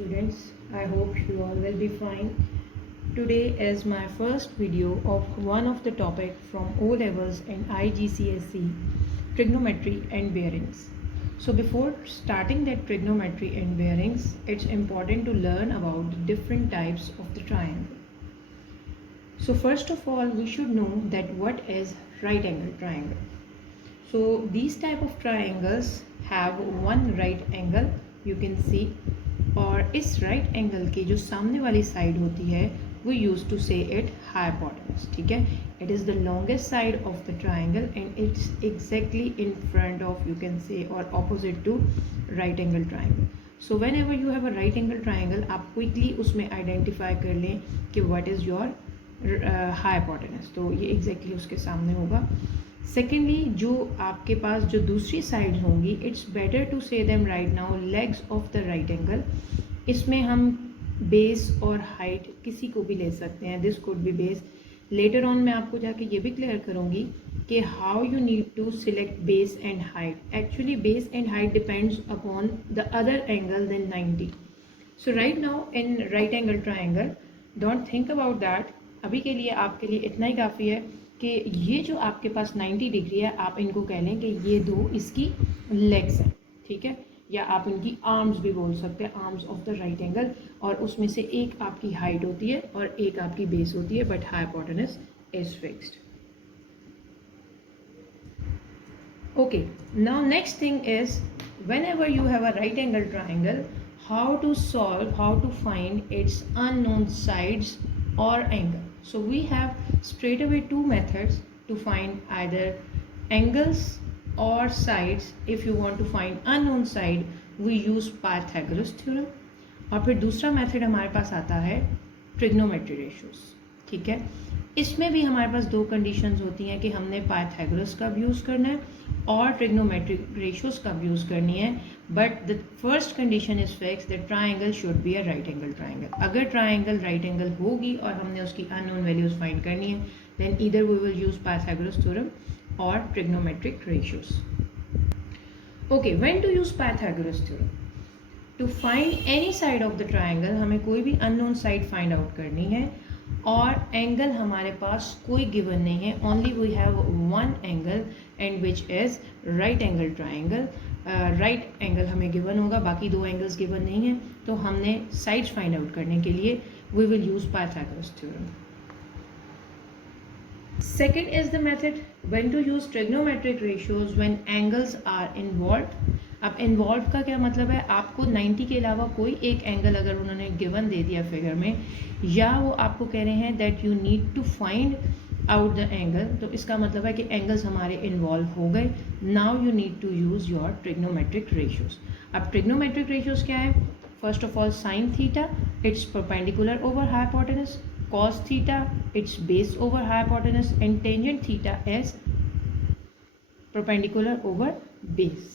students. I hope you all will be fine. Today is my first video of one of the topic from O levels in IGCSE, trigonometry and bearings. So before starting that trigonometry and bearings, it's important to learn about the different types of the triangle. So first of all, we should know that what is right angle triangle. So these type of triangles have one right angle, you can see, और इस right angle की जो सामने वाली side होती है we used to say it hypotenuse. ठीक है, it is the longest side of the triangle and it's exactly in front of, you can say, or opposite to right angle triangle. So whenever you have a right angle triangle, आप quickly उसमें identify कर लें कि what is your hypotenuse. तो ये exactly उसके सामने होगा. सेकेंडली, जो आपके पास जो दूसरी साइड होंगी, इट्स बेटर टू से them right now legs of the right angle. इसमें हम बेस और हाइट किसी को भी ले सकते हैं. This could be base. Later on मैं आपको जाके ये भी क्लियर करूँगी कि how you need to select base and height. Actually base and height depends upon the other angle then 90. So right now in right angle triangle, don't think about that. अभी के लिए आपके लिए इतना ही काफ़ी है कि ये जो आपके पास 90 डिग्री है, आप इनको कह लें कि ये दो इसकी लेग्स हैं. ठीक है, या आप इनकी आर्म्स भी बोल सकते हैं, arms of the right angle. और उसमें से एक आपकी हाइट होती है और एक आपकी बेस होती है, but hypotenuse is fixed. Okay, now next thing is whenever you have a right angle triangle, how to solve, how to find its unknown sides or angle. So we have straight away two methods to find either angles or sides. If you want to find unknown side, we use Pythagoras theorem. और फिर दूसरा method हमारे पास आता है trigonometry ratios. ठीक है, इसमें भी हमारे पास दो कंडीशंस होती हैं कि हमने पाइथागोरस का भी यूज़ करना है और ट्रिग्नोमेट्रिक रेशियोज का भी यूज़ करनी है. But the first condition is fix that triangle should be a right angle triangle. अगर ट्राइंगल राइट एंगल होगी और हमने उसकी अननोन वैल्यूज फाइंड करनी है, then either we will use Pythagoras theorem और trigonometric ratios. Okay, when to use Pythagoras theorem? To find any side of the triangle, हमें कोई भी अननोन साइड फाइंड आउट करनी है और एंगल हमारे पास कोई गिवन नहीं है. Only we have one angle and which is right angle triangle. Right angle हमें गिवन होगा, बाकी दो एंगल्स गिवन नहीं है. तो हमने साइड्स फाइंड आउट करने के लिए we will use Pythagoras theorem. Second is the method when to use trigonometric ratios when angles are involved. अब इन्वॉल्व का क्या मतलब है? आपको 90 के अलावा कोई एक एंगल अगर उन्होंने गिवन दे दिया फिगर में, या वो आपको कह रहे हैं that you need to find out the angle, तो इसका मतलब है कि एंगल्स हमारे इन्वॉल्व हो गए. Now you need to use your trigonometric ratios. अब ट्रिग्नोमेट्रिक रेशियोज क्या है? First of all sine theta, it's perpendicular over hypotenuse. cos theta, its base over hypotenuse, and tangent theta is perpendicular over base.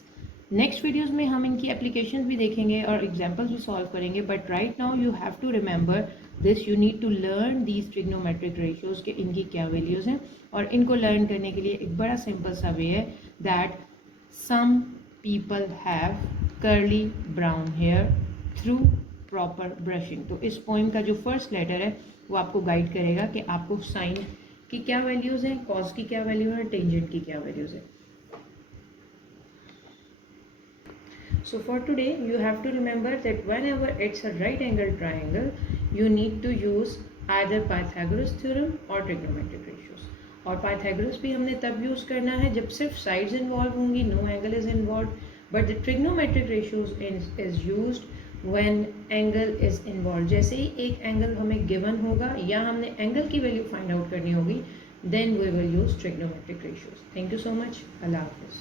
Next videos में हम इनकी application भी देखेंगे और examples भी सॉल्व करेंगे. But right now you have to remember this, you need to learn these trigonometric ratios के इनकी क्या वैल्यूज़ हैं. और इनको लर्न करने के लिए एक बड़ा सिंपल सा वे है that some people have curly brown hair through proper brushing. तो इस पोइम का जो फर्स्ट लेटर है वो आपको गाइड करेगा कि आपको साइन की क्या वैल्यूज़ हैं, कॉस की क्या वैल्यू है, टेंजेंट की क्या वैल्यूज़ है. So for today you have to remember that whenever it's a right angle triangle, you need to use either Pythagoras theorem or trigonometric ratios. और Pythagoras भी हमने तब यूज़ करना है जब सिर्फ साइड्स इन्वॉल्व होंगी, no angle is involve. But the trigonometric ratios is used when angle is involved. जैसे ही एक एंगल हमें गिवन होगा या हमने एंगल की वैल्यू फाइंड आउट करनी होगी, then we will use trigonometric ratios. Thank you so much. Allah Hafiz.